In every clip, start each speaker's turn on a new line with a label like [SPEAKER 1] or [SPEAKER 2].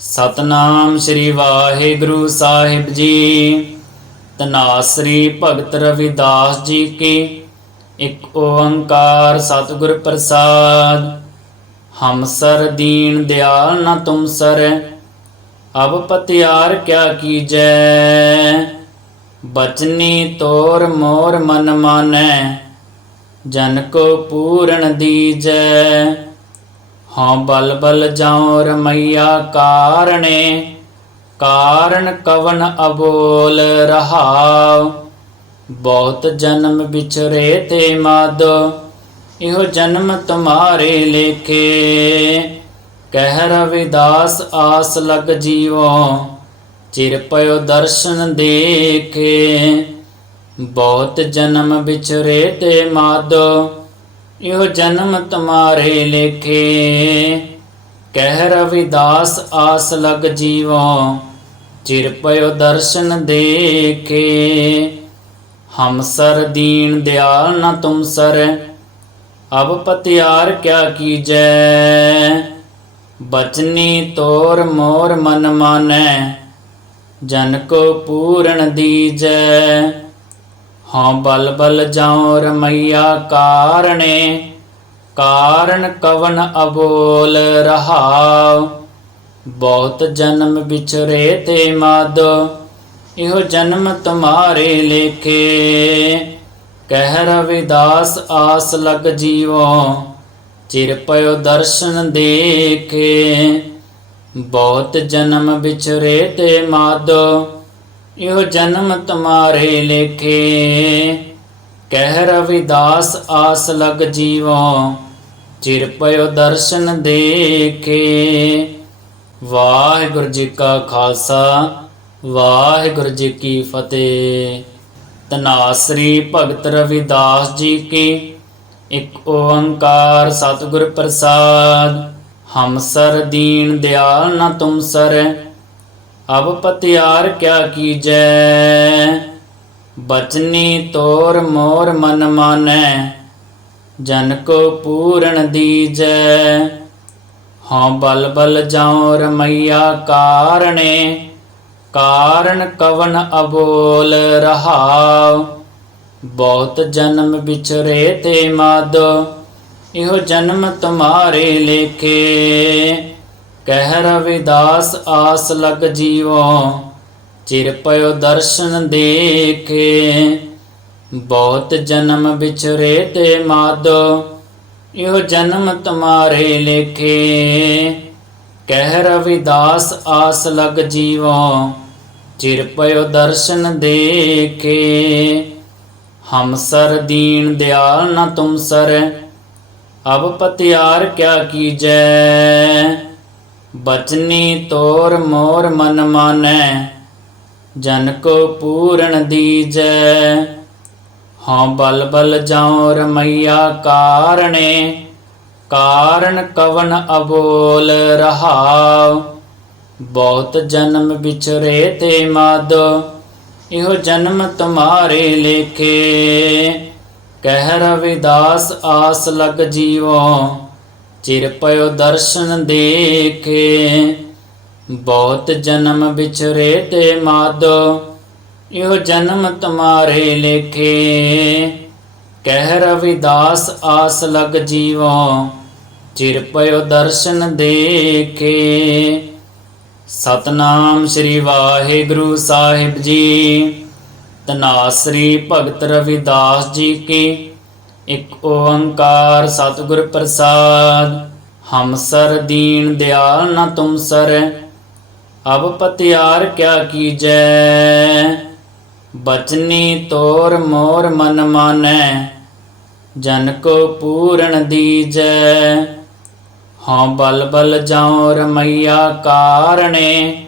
[SPEAKER 1] ਸਤਨਾਮ ਸ੍ਰੀ ਵਾਹਿਗੁਰੂ ਸਾਹਿਬ ਜੀ। ਤਨਾਸਰੀ ਭਗਤ ਰਵਿਦਾਸ ਜੀ ਕੀ ਇੱਕ ਓੰਕਾਰ ਸਤਿਗੁਰ ਪ੍ਰਸਾਦ। ਹਮ ਸਰ ਦੀਨ ਦਿਆਲ ਨ ਤੁਮ ਸਰ, ਅਬ ਪਤਿਆਰ ਕਿਆ ਕੀਜੈ। ਬਚਨੀ ਤੋਰ ਮੋਰ ਮਨ ਮਾਨੈ, ਜਨ ਕੋ ਪੂਰਨ ਦੀਜੈ। ਹਾਂ ਬਲ ਬਲ ਜਾਉ ਰਮਈਆ ਕਾਰਣੇ, ਕਾਰਨ ਕਵਨ ਅਬੋਲ ਰਹਾਉ। ਬਹੁਤ ਜਨਮ ਵਿਚਰੇ ਤੇ ਮਾਦੋ, ਇਹੋ ਜਨਮ ਤੁਮਾਰੇ ਲੇਖੇ। ਕਹਿ ਰਵਿਦਾਸ ਆਸ ਲਗ ਜੀਵੋ, ਚਿਰ ਪਇਓ ਦਰਸ਼ਨ ਦੇਖੇ। ਬਹੁਤ ਜਨਮ ਵਿਚਰੇ ਤੇ ਮਾਦੋ ਇਹੋ ਜਨਮ ਤੁਮਾਰੇ ਲੇਖੇ। ਕਹਿ ਰਵਿਦਾਸ ਆਸ ਲਗ ਜੀਵੋ, ਚਿਰ ਪਇਓ ਦਰਸ਼ਨ ਦੇਖੇ। ਹਮ ਸਰ ਦੀਨ ਦਿਆਲ ਨ ਤੁਮ ਸਰ, ਅਬ ਪਤਿਆਰ ਕਿਆ ਕੀਜੈ। ਬਚਨੀ ਤੋਰ ਮੋਰ ਮਨ ਮਾਨੈ, ਜਨ ਕੋ ਪੂਰਨ ਦੀਜੈ। ਹਾਂ ਬਲ ਬਲ ਜਾਉ ਰਮਈਆ ਕਾਰਣੇ, ਕਾਰਨ ਕਵਨ ਅਬੋਲ ਰਹਾਉ। ਬਹੁਤ ਜਨਮ ਵਿਚਰੇ ਤੇ ਮਾਦੋ, ਇਹੋ ਜਨਮ ਤੁਮਾਰੇ ਲੇਖੇ। ਕਹਿ ਰਵਿਦਾਸ ਆਸ ਲਗ ਜੀਵੋ, ਚਿਰ ਪਇਓ ਦਰਸ਼ਨ ਦੇਖੇ। ਬਹੁਤ ਜਨਮ ਵਿਚਰੇ ਤੇ ਮਾਦੋ ਇਹੋ ਜਨਮ ਤੁਮਾਰੇ ਲੇਖੇ। ਕਹਿ ਰਵਿਦਾਸ ਆਸ ਲਗ ਜੀਵੋ, ਚਿਰ ਪਇਓ ਦਰਸ਼ਨ ਦੇਖੇ। ਵਾਹਿਗੁਰੂ ਜੀ ਕਾ ਖਾਲਸਾ, ਵਾਹਿਗੁਰੂ ਜੀ ਕੀ ਫਤਿਹ। ਤਨਾਸਰੀ ਭਗਤ ਰਵਿਦਾਸ ਜੀ ਕੀ, ਇੱਕ ਓੰਕਾਰ ਸਤਿਗੁਰ ਪ੍ਰਸਾਦ। ਹਮਸਰ ਦੀਨ ਦਿਆਲ ਨਾ ਤੁਮਸਰ ਅਬ ਪਤਿਆਰ ਕਿਆ ਕੀਜੈ? ਬਚਨੀ ਤੋਰ ਮੋਰ ਮਨ ਮਾਨੈ, ਜਨ ਕੋ ਪੂਰਨ ਦੀਜੈ। ਹਾਂ ਬਲ ਬਲ ਜਾਉ ਰਮਈਆ ਕਾਰਣੇ, ਕਾਰਨ ਕਵਨ ਅਬੋਲ ਰਹਾਉ। ਬਹੁਤ ਜਨਮ ਵਿਚਰੇ ਤੇ ਮਾਦੋ, ਇਹੋ ਜਨਮ ਤੁਮਾਰੇ ਲੇਖੇ। ਕਹਿ ਰਵਿਦਾਸ ਆਸ ਲਗ ਜੀਵੋ, ਚਿਰ ਪਇਓ ਦਰਸ਼ਨ ਦੇਖੇ। ਬਹੁਤ ਜਨਮ ਵਿਚਰੇ ਤੇ ਮਾਦੋ, ਇਹੋ ਜਨਮ ਤੁਮਾਰੇ ਲੇਖੇ। ਕਹਿ ਰਵਿਦਾਸ ਆਸ ਲਗ ਜੀਵੋ, ਚਿਰ ਪਇਓ ਦਰਸ਼ਨ ਦੇਖੇ। ਹਮ ਸਰ ਦੀਨ ਦਿਆਲ ਨ ਤੁਮ ਸਰ, ਅਬ ਪਤਿਆਰ ਕਿਆ ਕੀਜੈ। ਬਚਨੀ ਤੋਰ ਮੋਰ ਮਨ ਮਾਨੈ, ਜਨ ਕੋ ਪੂਰਨ ਦੀਜੈ। ਹਾਂ ਬਲ ਬਲ ਜਾਉ ਰਮਈਆ ਕਾਰਣੇ, ਕਾਰਨ ਕਵਨ ਅਬੋਲ ਰਹਾਉ। ਬਹੁਤ ਜਨਮ ਵਿਚਰੇ ਤੇ ਮਾਦੋ, ਇਹੋ ਜਨਮ ਤੁਮਾਰੇ ਲੇਖੇ। ਕਹਿ ਰਵਿਦਾਸ ਆਸ ਲਗ ਜੀਵੋ ਚਿਰ ਪਇਓ ਦਰਸ਼ਨ ਦੇਖੇ, ਬਹੁਤ ਜਨਮ ਵਿਚਰੇ ਤੇ ਮਾਦੋ ਇਹੋ ਜਨਮ ਤੁਮਾਰੇ ਲੇਖੇ। ਕਹਿ ਰਵਿਦਾਸ ਆਸ ਲਗ ਜੀਵੋ ਚਿਰ ਪਇਓ ਦਰਸ਼ਨ ਦੇਖੇ। ਸਤਨਾਮ ਸ੍ਰੀ ਵਾਹਿਗੁਰੂ ਸਾਹਿਬ ਜੀ ਤਨਾਸਰੀ ਭਗਤ ਰਵਿਦਾਸ ਜੀ ਕੀ ਇਕ ਓੰਕਾਰ ਸਤਿਗੁਰ ਪ੍ਰਸਾਦ। ਹਮ ਸਰ ਦੀਨ ਦਿਆਲ ਨ ਤੁਮ ਸਰ, ਅਬ ਪਤਿਆਰ ਕਿਆ ਕੀਜੈ? ਬਚਨੀ ਤੋਰ ਮੋਰ ਮਨ ਮਾਨੈ, ਜਨ ਕੋ ਪੂਰਨ ਦੀਜੈ। ਹਾਂ ਬਲ ਬਲ ਜਾਉ ਰਮਈਆ ਕਾਰਣੇ,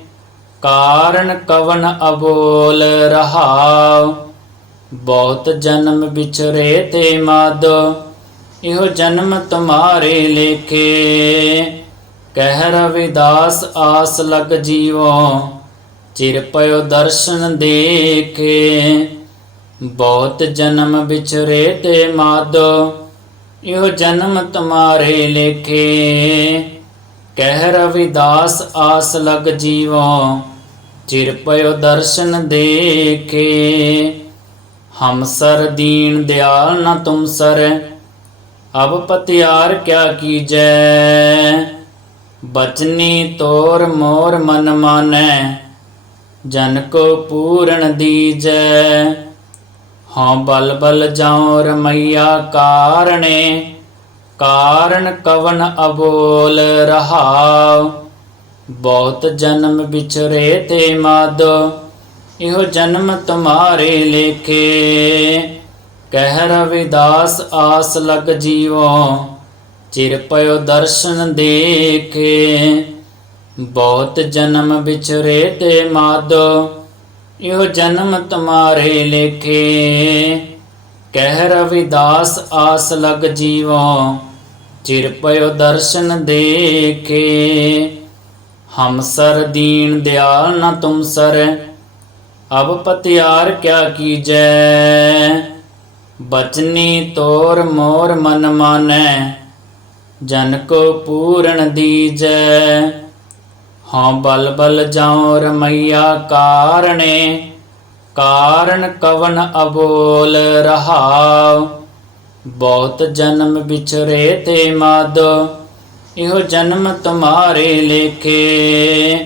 [SPEAKER 1] ਕਾਰਨ ਕਵਨ ਅਬੋਲ ਰਹਾਉ। ਬਹੁਤ ਜਨਮ ਵਿਚਰੇ ਤੇ ਮਾਦੋ, ਇਹੋ ਜਨਮ ਤੁਮਾਰੇ ਲੇਖੇ। ਕਹਿ ਰਵਿਦਾਸ, ਆਸ ਲਗ ਜੀਵੋ, ਚਿਰ ਪਇਓ ਦਰਸ਼ਨ ਦੇਖੇ। ਬਹੁਤ ਜਨਮ ਵਿਚਰੇ ਤੇ ਮਾਦੋ, ਇਹੋ ਜਨਮ ਤੁਮਾਰੇ ਲੇਖੇ। ਕਹਿ ਰਵਿਦਾਸ, ਆਸ ਲਗ ਜੀਵੋ, ਚਿਰ ਪਇਓ ਦਰਸ਼ਨ ਦੇਖੇ। ਹਮ ਸਰ ਦੀਨ ਦਿਆਲ ਨ ਤੁਮ ਸਰ, ਅਬ ਪਤਿਆਰ ਕਿਆ ਕੀਜੈ? ਬਚਨੀ ਤੋਰ ਮੋਰ ਮਨ ਮਾਨੈ, ਜਨ ਕੋ ਪੂਰਨ ਦੀਜੈ। ਹਾਂ ਬਲ ਬਲ ਜਾਉ ਰਮਈਆ ਕਾਰਣੇ, ਕਾਰਨ ਕਵਨ ਅਬੋਲ ਰਹਾਉ। ਬਹੁਤ ਜਨਮ ਵਿਚਰੇ ਤੇ ਮਾਦੋ ਇਹੋ ਜਨਮ ਤੁਮਾਰੇ ਲੇਖੇ। ਕਹਿ ਰਵਿਦਾਸ ਆਸ ਲਗ ਜੀਵੋ, ਚਿਰ ਪਇਓ ਦਰਸ਼ਨ ਦੇਖੇ। ਬਹੁਤ ਜਨਮ ਵਿਚਰੇ ਤੇ ਮਾਦੋ, ਇਹੋ ਜਨਮ ਤੁਮਾਰੇ ਲੇਖੇ। ਕਹਿ ਰਵਿਦਾਸ ਆਸ ਲਗ ਜੀਵੋ, ਚਿਰ ਪਇਓ ਦਰਸ਼ਨ ਦੇਖੇ। ਹਮ ਸਰ ਦੀਨ ਦਿਆਲ ਨ ਤੁਮ ਸਰ ਅਬ ਪਤਿਆਰ ਕਿਆ ਕੀਜੈ? ਬਚਨੀ ਤੋਰ ਮੋਰ ਮਨ ਮਾਨੈ, ਜਨ ਕੋ ਪੂਰਨ ਦੀਜੈ। ਹਾਂ ਬਲ ਬਲ ਜਾਉ ਰਮਈਆ ਕਾਰਣੇ, ਕਾਰਨ ਕਵਨ ਅਬੋਲ ਰਹਾਉ। ਬਹੁਤ ਜਨਮ ਵਿਚਰੇ ਤੇ ਮਾਦੋ, ਇਹੋ ਜਨਮ ਤੁਮਾਰੇ ਲੇਖੇ।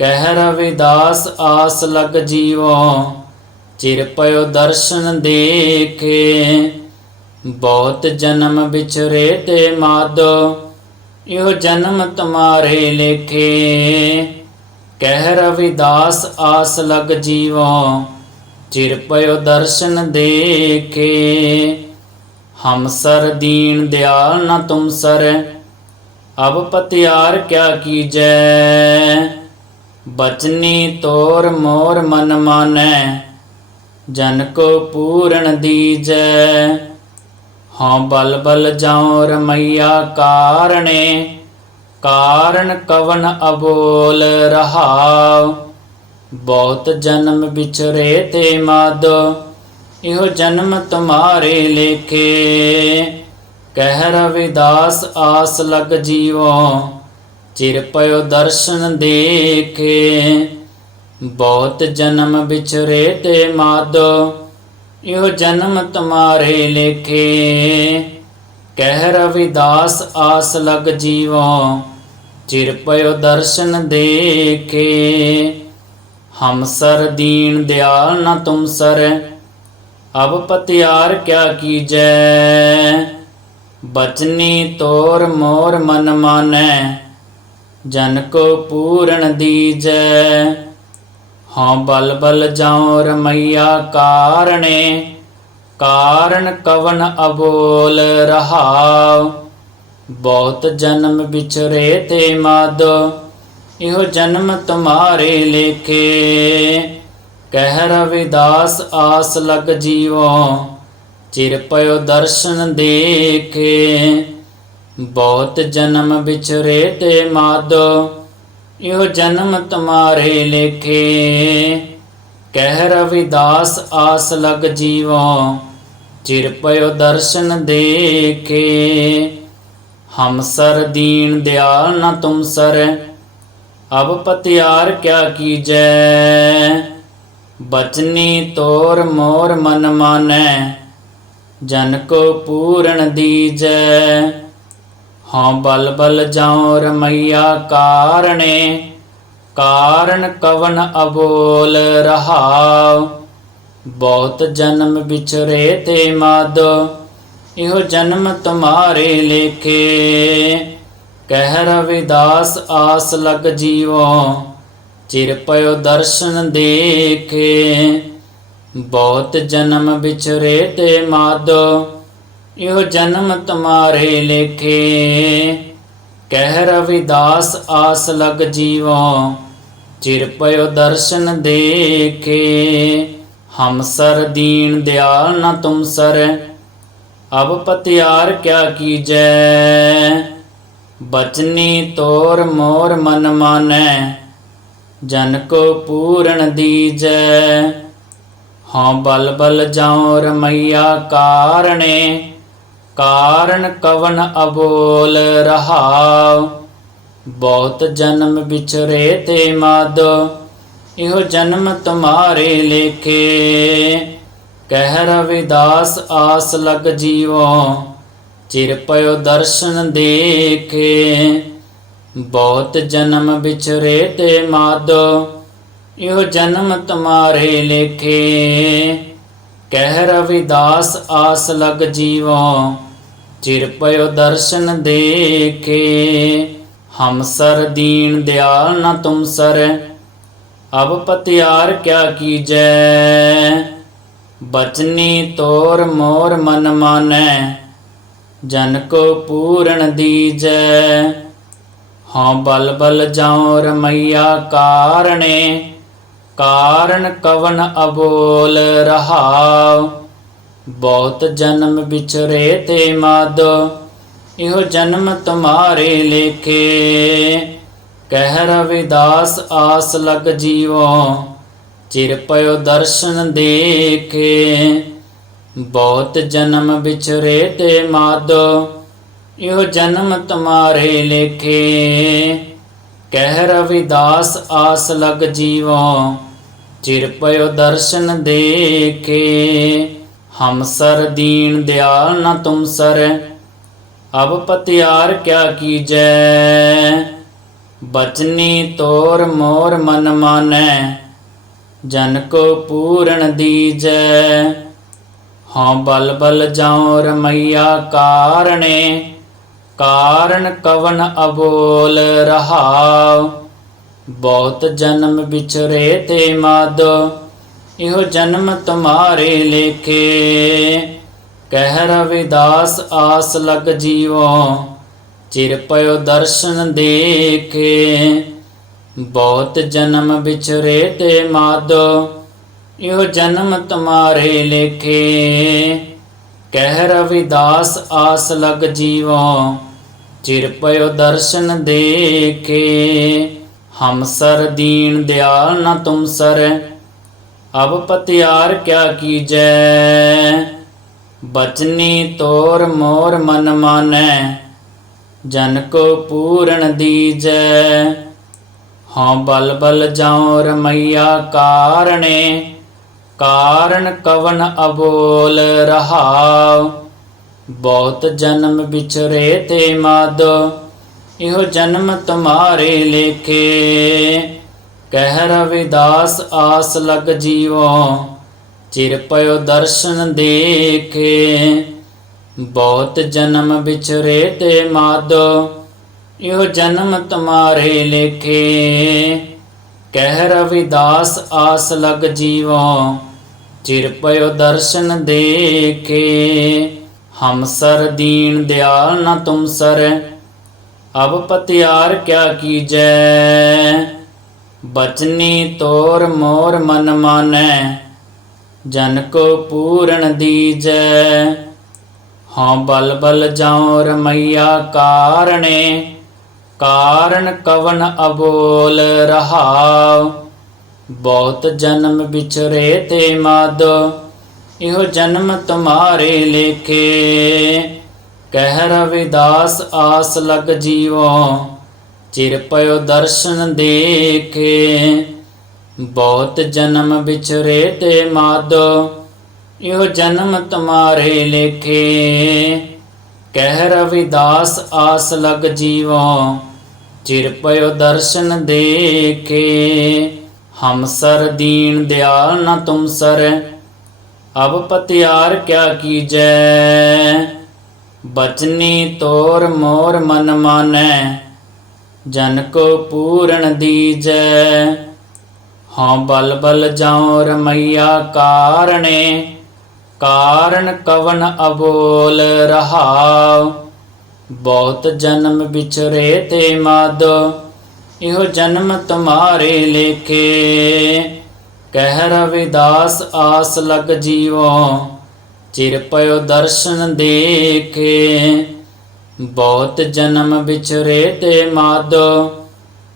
[SPEAKER 1] ਕਹਿ ਰਵਿਦਾਸ ਆਸ ਲਗ ਜੀਵੋ, ਚਿਰ ਪਇਓ ਦਰਸ਼ਨ ਦੇਖੇ। ਬਹੁਤ ਜਨਮ ਵਿਚਰੇ ਤੇ ਮਾਦੋ ਇਹੋ ਜਨਮ ਤੁਮਾਰੇ ਲੇਖੇ। ਕਹਿ ਰਵਿਦਾਸ ਆਸ ਲਗ ਜੀਵੋ, ਚਿਰ ਪਇਓ ਦਰਸ਼ਨ ਦੇਖੇ। ਹਮ ਸਰ ਦੀਨ ਦਿਆਲ ਨ ਤੁਮ ਸਰ, ਅਬ ਪਤਿਆਰ ਕਿਆ ਕੀਜੈ। ਬਚਨੀ ਤੋਰ ਮੋਰ ਮਨ ਮਾਨੈ, ਜਨ ਕੋ ਪੂਰਨ ਦੀਜੈ। ਹਾਂ ਬਲ ਬਲ ਜਾਉ ਰਮਈਆ ਕਾਰਣੇ, ਕਾਰਨ ਕਵਨ ਅਬੋਲ ਰਹਾਉ। ਬਹੁਤ ਜਨਮ ਵਿਚਰੇ ਤੇ ਮਾਦੋ, ਇਹੋ ਜਨਮ ਤੁਮਾਰੇ ਲੇਖੇ। ਕਹਿ ਰਵਿਦਾਸ ਆਸ ਲਗ ਜੀਵੋ ਚਿਰ ਪਇਓ ਦਰਸ਼ਨ ਦੇਖੇ। ਬਹੁਤ ਜਨਮ ਵਿਚਰੇ ਤੇ ਮਾਦੋ ਇਹੋ ਜਨਮ ਤੁਮਾਰੇ ਲੇਖੇ। ਕਹਿ ਰਵਿਦਾਸ ਆਸ ਲਗ ਜੀਵੋ, ਚਿਰ ਪਇਓ ਦਰਸ਼ਨ ਦੇਖੇ। ਹਮ ਸਰ ਦੀਨ ਦਿਆਲ ਨ ਤੁਮ ਸਰ, ਅਬ ਪਤਿਆਰ ਕਿਆ ਕੀਜੈ। ਬਚਨੀ ਤੋਰ ਮੋਰ ਮਨ ਮਾਨੈ ਜਨ ਕੋ ਪੂਰਨ ਦੀਜੈ। ਹਾਂ ਬਲ ਬਲ ਜਾਉ ਰਮਈਆ ਕਾਰਣੇ, ਕਾਰਨ ਕਵਨ ਅਬੋਲ ਰਹਾਉ। ਬਹੁਤ ਜਨਮ ਵਿਚਰੇ ਤੇ ਮਾਦੋ, ਇਹੋ ਜਨਮ ਤੁਮਾਰੇ ਲੇਖੇ। ਕਹਿ ਰਵਿਦਾਸ ਆਸ ਲਗ ਜੀਵੋ, ਚਿਰ ਪਇਓ ਦਰਸ਼ਨ ਦੇਖੇ। ਬਹੁਤ ਜਨਮ ਵਿਚਰੇ ਤੇ ਮਾਦੋ, ਇਹੋ ਜਨਮ ਤੁਮਾਰੇ ਲੇਖੇ। ਕਹਿ ਰਵਿਦਾਸ ਆਸ ਲਗ ਜੀਵੋ, ਚਿਰ ਪਇਓ ਦਰਸ਼ਨ ਦੇਖੇ। ਹਮ ਸਰ ਦੀਨ ਦਿਆਲ ਨ ਤੁਮ ਸਰ, ਅਬ ਪਤਿਆਰ ਕਿਆ ਕੀਜੈ। ਬਚਨੀ ਤੋਰ ਮੋਰ ਮਨ ਮਾਨੈ, ਜਨ ਕੋ ਪੂਰਨ ਦੀਜੈ। ਹਾਂ ਬਲ ਬਲ ਜਾਉ ਰਮਈਆ ਕਾਰਣੇ, ਕਾਰਨ ਕਵਨ ਅਬੋਲ ਰਹਾਉ। ਬਹੁਤ ਜਨਮ ਵਿਚਰੇ ਤੇ ਮਾਦੋ, ਇਹੋ ਜਨਮ ਤੁਮਾਰੇ ਲੇਖੇ। ਕਹਿ ਰਵਿਦਾਸ ਆਸ ਲਗ ਜੀਵੋ, ਚਿਰ ਪਇਓ ਦਰਸ਼ਨ ਦੇਖੇ। ਬਹੁਤ ਜਨਮ ਵਿਚਰੇ ਤੇ ਮਾਦੋ ਇਹੋ ਜਨਮ ਤੁਮਾਰੇ ਲੇਖੇ। ਕਹਿ ਰਵਿਦਾਸ ਆਸ ਲਗ ਜੀਵੋ, ਚਿਰ ਪਇਓ ਦਰਸ਼ਨ ਦੇਖੇ। ਹਮ ਸਰ ਦੀਨ ਦਿਆਲ ਨ ਤੁਮ ਸਰ, ਅਬ ਪਤਿਆਰ ਕਿਆ ਕੀਜੈ। ਬਚਨੀ ਤੋਰ ਮੋਰ ਮਨ ਮਾਨੈ, ਜਨ ਕੋ ਪੂਰਨ ਦੀਜੈ। ਹਾਂ ਬਲ ਬਲ ਜਾਉ ਰਮਈਆ ਕਾਰਣੇ ਕਾਰਨ ਕਵਨ ਅਬੋਲ ਰਹਾਉ, ਬਹੁਤ ਜਨਮ ਵਿਚਰੇ ਤੇ ਮਾਦ, ਇਹੋ ਜਨਮ ਤੁਮਾਰੇ ਲੇਖੇ। ਕਹਿ ਰਵਿਦਾਸ ਆਸ ਲਗ ਜੀਵੋ, ਚਿਰ ਪਇਓ ਦਰਸ਼ਨ ਦੇਖੇ। ਬਹੁਤ ਜਨਮ ਵਿਚਰੇ ਤੇ ਮਾਦ, ਇਹੋ ਜਨਮ ਤੁਮਾਰੇ ਲੇਖੇ। ਕਹਿ ਰਵਿਦਾਸ ਆਸ ਲਗ ਜੀਵੋ ਚਿਰ ਪਇਓ ਦਰਸ਼ਨ ਦੇਖੇ, ਹਮ ਸਰ ਦੀਨ ਦਿਆਲ ਨ ਤੁਮ ਸਰ, ਅਬ ਪਤਿਆਰ ਕਿਆ ਕੀਜੈ? ਬਚਨੀ ਤੋਰ ਮੋਰ ਮਨ ਮਾਨੈ, ਜਨ ਕੋ ਪੂਰਨ ਦੀਜੈ। ਹਾਂ ਬਲ ਬਲ ਜਾਉ ਰਮਈਆ ਕਾਰਣੇ, ਕਾਰਨ ਕਵਨ ਅਬੋਲ ਰਹਾਉ। ਬਹੁਤ ਜਨਮ ਵਿਚਰੇ ਤੇ ਮਾਦ ਇਹੋ ਜਨਮ ਤੁਮਾਰੇ ਲੇਖੇ। ਕਹਿ ਰਵਿਦਾਸ ਆਸ ਲਗ ਜੀਵੋ, ਚਿਰ ਪਇਓ ਦਰਸ਼ਨ ਦੇਖੇ। ਬਹੁਤ ਜਨਮ ਵਿਚਰੇ ਤੇ ਮਾਦ ਇਹੋ ਜਨਮ ਤੁਮਾਰੇ ਲੇਖੇ। ਕਹਿ ਰਵਿਦਾਸ ਆਸ ਲਗ ਜੀਵੋ, ਚਿਰ ਪਇਓ ਦਰਸ਼ਨ ਦੇਖੇ। ਹਮ ਸਰ ਦੀਨ ਦਿਆਲ ਨ ਤੁਮ ਸਰ, ਅਬ ਪਤਿਆਰ ਕਿਆ ਕੀਜੈ? ਬਚਨੀ ਤੋਰ ਮੋਰ ਮਨ ਮਾਨੈ, ਜਨ ਕੋ ਪੂਰਨ ਦੀਜੈ। ਹਾਂ ਬਲ ਬਲ ਜਾਉ ਰਮਈਆ ਕਾਰਣੇ, ਕਾਰਨ ਕਵਨ ਅਬੋਲ ਰਹਾਉ। ਬਹੁਤ ਜਨਮ ਵਿਚਰੇ ਤੇ ਮਾਦ ਇਹੋ ਜਨਮ ਤੁਮਾਰੇ ਲੇਖੇ। ਕਹਿ ਰਵਿਦਾਸ ਆਸ ਲਗ ਜੀਵੋ, ਚਿਰ ਪਇਓ ਦਰਸ਼ਨ ਦੇਖੇ। ਬਹੁਤ ਜਨਮ ਵਿਚਰੇ ਤੇ ਮਾਦ, ਇਹੋ ਜਨਮ ਤੁਮਾਰੇ ਲੇਖੇ। ਕਹਿ ਰਵਿਦਾਸ ਆਸ ਲਗ ਜੀਵੋ, ਚਿਰ ਪਇਓ ਦਰਸ਼ਨ ਦੇਖੇ। ਹਮ ਸਰ ਦੀਨ ਦਿਆਲ ਨ ਤੁਮ ਸਰ ਅਬ ਪਤਿਆਰ ਕਿਆ ਕੀਜੈ? ਬਚਨੀ ਤੋਰ ਮੋਰ ਮਨ ਮਾਨੈ, ਜਨ ਕੋ ਪੂਰਨ ਦੀਜੈ। ਹਾਂ ਬਲ ਬਲ ਜਾਉ ਰਮਈਆ ਕਾਰਣੇ, ਕਾਰਨ ਕਵਨ ਅਬੋਲ ਰਹਾਉ। ਬਹੁਤ ਜਨਮ ਵਿਚਰੇ ਤੇ ਮਾਦ, ਇਹੋ ਜਨਮ ਤੁਮਾਰੇ ਲੇਖੇ। ਕਹਿ ਰਵਿਦਾਸ ਆਸ ਲਗ ਜੀਵੋ, ਚਿਰ ਪਇਓ ਦਰਸ਼ਨ ਦੇਖੇ। ਬਹੁਤ ਜਨਮ ਵਿਚਰੇ ਤੇ ਮਾਦ, ਇਹੋ ਜਨਮ ਤੁਮਾਰੇ ਲੇਖੇ। ਕਹਿ ਰਵਿਦਾਸ ਆਸ ਲਗ ਜੀਵੋ, ਚਿਰ ਪਇਓ ਦਰਸ਼ਨ ਦੇਖੇ। ਹਮ ਸਰ ਦੀਨ ਦਿਆਲ ਨ ਤੁਮ ਸਰ, ਅਬ ਪਤਿਆਰ ਕਿਆ ਕੀਜੈ। ਬਚਨੀ ਤੋਰ ਮੋਰ ਮਨ ਮਾਨੈ, ਜਨ ਕੋ ਪੂਰਨ ਦੀਜੈ। ਹਾਂ ਬਲ ਬਲ ਜਾਉ ਰਮਈਆ ਕਾਰਣੇ, ਕਾਰਨ ਕਵਨ ਅਬੋਲ ਰਹਾਉ। ਬਹੁਤ ਜਨਮ ਵਿਚਰੇ ਤੇ ਮਾਦ, ਇਹੋ ਜਨਮ ਤੁਮਾਰੇ ਲੇਖੇ। ਕਹਿ ਰਵਿਦਾਸ ਆਸ ਲਗ ਜੀਵੋ ਚਿਰ ਪਇਓ ਦਰਸ਼ਨ ਦੇਖੇ। ਬਹੁਤ ਜਨਮ ਵਿਚਰੇ ਤੇ ਮਾਦ, ਇਹੋ ਜਨਮ ਤੁਮਾਰੇ ਲੇਖੇ। ਕਹਿ ਰਵਿਦਾਸ ਆਸ ਲਗ ਜੀਵੋ, ਚਿਰ ਪਇਓ ਦਰਸ਼ਨ ਦੇਖੇ। ਹਮ ਸਰ ਦੀਨ ਦਿਆਲ ਨ ਤੁਮ ਸਰ, ਅਬ ਪਤਿਆਰ ਕਿਆ ਕੀਜੈ। ਬਚਨੀ ਤੋਰ ਮੋਰ ਮਨ ਮਾਨੈ ਜਨ ਕੋ ਪੂਰਨ ਦੀਜੈ। ਹਾਂ ਬਲ ਬਲ ਜਾਉ ਰਮਈਆ ਕਾਰਣੇ, ਕਾਰਨ ਕਵਨ ਅਬੋਲ ਰਹਾਉ। ਬਹੁਤ ਜਨਮ ਵਿਚਰੇ ਤੇ ਮਾਦ, ਇਹੋ ਜਨਮ ਤੁਮਾਰੇ ਲੇਖੇ। ਕਹਿ ਰਵਿਦਾਸ ਆਸ ਲਗ ਜੀਵੋ, ਚਿਰ ਪਇਓ ਦਰਸ਼ਨ ਦੇਖੇ। ਬਹੁਤ ਜਨਮ ਵਿਚਰੇ ਤੇ ਮਾਦ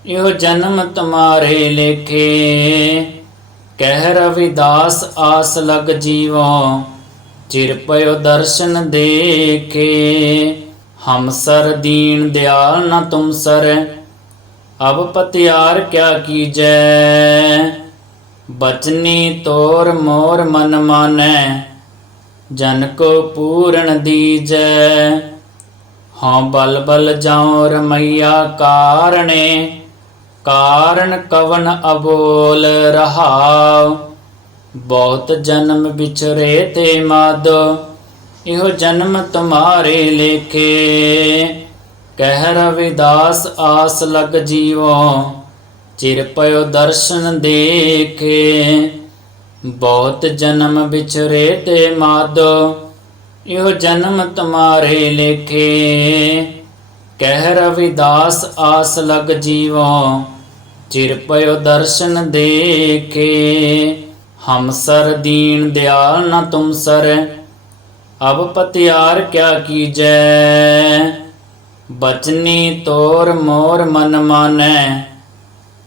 [SPEAKER 1] ਇਹੋ ਜਨਮ ਤੁਮਾਰੇ ਲੇਖੇ। ਕਹਿ ਰਵਿਦਾਸ ਆਸ ਲਗ ਜੀਵੋ, ਚਿਰ ਪਇਓ ਦਰਸ਼ਨ ਦੇਖੇ। ਹਮ ਸਰ ਦੀਨ ਦਿਆਲ ਨ ਤੁਮ ਸਰ, ਅਬ ਪਤਿਆਰ ਕਿਆ ਕੀਜੈ। ਬਚਨੀ ਤੋਰ ਮੋਰ ਮਨ ਮਾਨੈ, ਜਨ ਕੋ ਪੂਰਨ ਦੀਜੈ। ਹਾਂ ਬਲ ਬਲ ਜਾਉ ਰਮਈਆ ਕਾਰਣੇ, ਕਾਰਨ ਕਵਨ ਅਬੋਲ ਰਹਾਉ। ਬਹੁਤ ਜਨਮ ਵਿਚਰੇ ਤੇ ਮਾਦ, ਇਹੋ ਜਨਮ ਤੁਮਾਰੇ ਲੇਖੇ। ਕਹਿ ਰਵਿਦਾਸ ਆਸ ਲਗ ਜੀਵੋ, ਚਿਰ ਪਇਓ ਦਰਸ਼ਨ ਦੇਖੇ। ਬਹੁਤ ਜਨਮ ਵਿਚਰੇ ਤੇ ਮਾਦ ਇਹੋ ਜਨਮ ਤੁਮਾਰੇ ਲੇਖੇ। ਕਹਿ ਰਵਿਦਾਸ ਆਸ ਲਗ ਜੀਵੋ, ਚਿਰ ਪਇਓ ਦਰਸ਼ਨ ਦੇਖੇ। ਹਮ ਸਰ ਦੀਨ ਦਿਆਲ ਨ ਤੁਮ ਸਰ, ਅਬ ਪਤਿਆਰ ਕਿਆ ਕੀਜੈ। ਬਚਨੀ ਤੋਰ ਮੋਰ ਮਨ ਮਾਨੈ,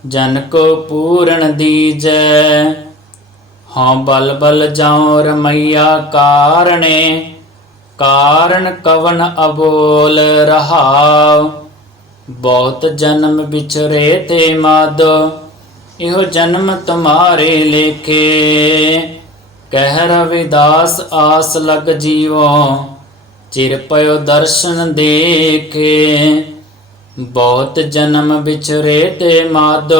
[SPEAKER 1] ਜਨ ਕੋ ਪੂਰਨ ਦੀਜੈ। ਹਾਂ ਬਲ ਬਲ ਜਾਉ ਰਮਈਆ ਕਾਰਣੇ ਕਾਰਨ ਕਵਨ ਅਬੋਲ ਰਹਾਉ, ਬਹੁਤ ਜਨਮ ਵਿਚਰੇ ਤੇ ਮਾਦ, ਇਹੋ ਜਨਮ ਤੁਮਾਰੇ ਲੇਖੇ। ਕਹਿ ਰਵਿਦਾਸ ਆਸ ਲਗ ਜੀਵੋ, ਚਿਰ ਪਇਓ ਦਰਸ਼ਨ ਦੇਖੇ। ਬਹੁਤ ਜਨਮ ਵਿਚਰੇ ਤੇ ਮਾਦ,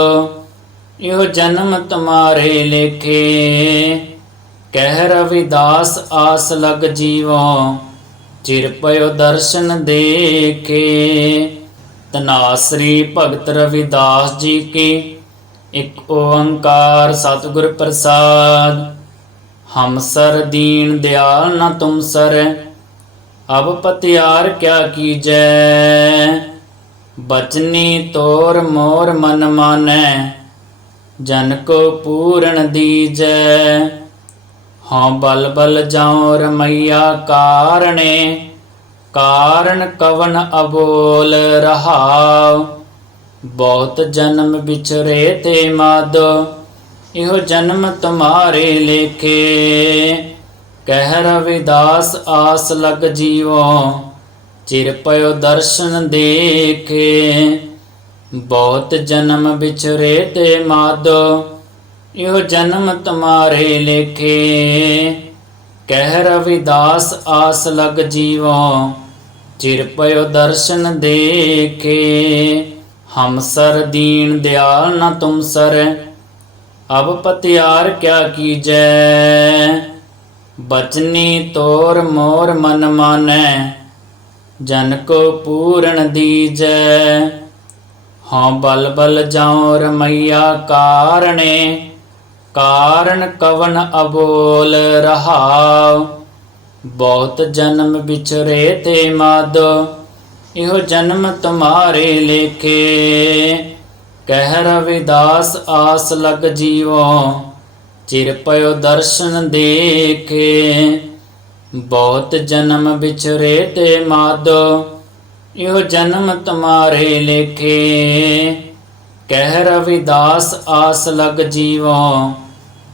[SPEAKER 1] ਇਹੋ ਜਨਮ ਤੁਮਾਰੇ ਲੇਖੇ। ਕਹਿ ਰਵਿਦਾਸ ਆਸ ਲਗ ਜੀਵੋ ਚਿਰ ਪਇਓ ਦਰਸ਼ਨ ਦੇਖੇ ਤਨਾਸਰੀ ਭਗਤ ਰਵਿਦਾਸ ਜੀ ਕੀ। ਇਕ ਓੰਕਾਰ ਸਤਿਗੁਰ ਪ੍ਰਸਾਦ, ਹਮ ਸਰ ਦੀਨ ਦਿਆਲ ਨ ਤੁਮ ਸਰ, ਅਬ ਪਤਿਆਰ ਕਿਆ ਕੀਜੈ। ਬਚਨੀ ਤੋਰ ਮੋਰ ਮਨ ਮਾਨੈ, ਜਨ ਕੋ ਪੂਰਨ ਦੀਜੈ। ਹਾਂ ਬਲ ਬਲ ਜਾਉ ਰਮਈਆ ਕਾਰਣੇ, ਕਾਰਨ ਕਵਨ ਅਬੋਲ ਰਹਾਉ। ਬਹੁਤ ਜਨਮ ਵਿਚਰੇ ਤੇ ਮਾਦ, ਇਹੋ ਜਨਮ ਤੁਮਾਰੇ ਲੇਖੇ। ਕਹਿ ਰਵਿਦਾਸ ਆਸ ਲਗ ਜੀਵੋ, ਚਿਰ ਪਇਓ ਦਰਸ਼ਨ ਦੇਖੇ। ਬਹੁਤ ਜਨਮ ਵਿਚਰੇ ਤੇ ਮਾਦ ਇਹੋ ਜਨਮ ਤੁਮਾਰੇ ਲੇਖੇ। ਕਹਿ ਰਵਿਦਾਸ ਆਸ ਲਗ ਜੀਵੋ, ਚਿਰ ਪਇਓ ਦਰਸ਼ਨ ਦੇਖੇ। ਹਮ ਸਰ ਦੀਨ ਦਿਆਲ ਨ ਤੁਮ ਸਰ, ਅਬ ਪਤਿਆਰ ਕਿਆ ਕੀਜੈ। ਬਚਨੀ ਤੋਰ ਮੋਰ ਮਨ ਮਾਨੈ, ਜਨ ਕੋ ਪੂਰਨ ਦੀਜੈ। ਹਾਂ ਬਲ ਬਲ ਜਾਉ ਰਮਈਆ ਕਾਰਣੇ ਕਾਰਨ ਕਵਨ ਅਬੋਲ ਰਹਾਉ, ਬਹੁਤ ਜਨਮ ਵਿਚਰੇ ਤੇ ਮਾਦ, ਇਹੋ ਜਨਮ ਤੁਮਾਰੇ ਲੇਖੇ। ਕਹਿ ਰਵਿਦਾਸ ਆਸ ਲਗ ਜੀਵੋ, ਚਿਰ ਪਇਓ ਦਰਸ਼ਨ ਦੇਖੇ। ਬਹੁਤ ਜਨਮ ਵਿਚਰੇ ਤੇ ਮਾਦ, ਇਹੋ ਜਨਮ ਤੁਮਾਰੇ ਲੇਖੇ। ਕਹਿ ਰਵਿਦਾਸ ਆਸ ਲਗ ਜੀਵੋ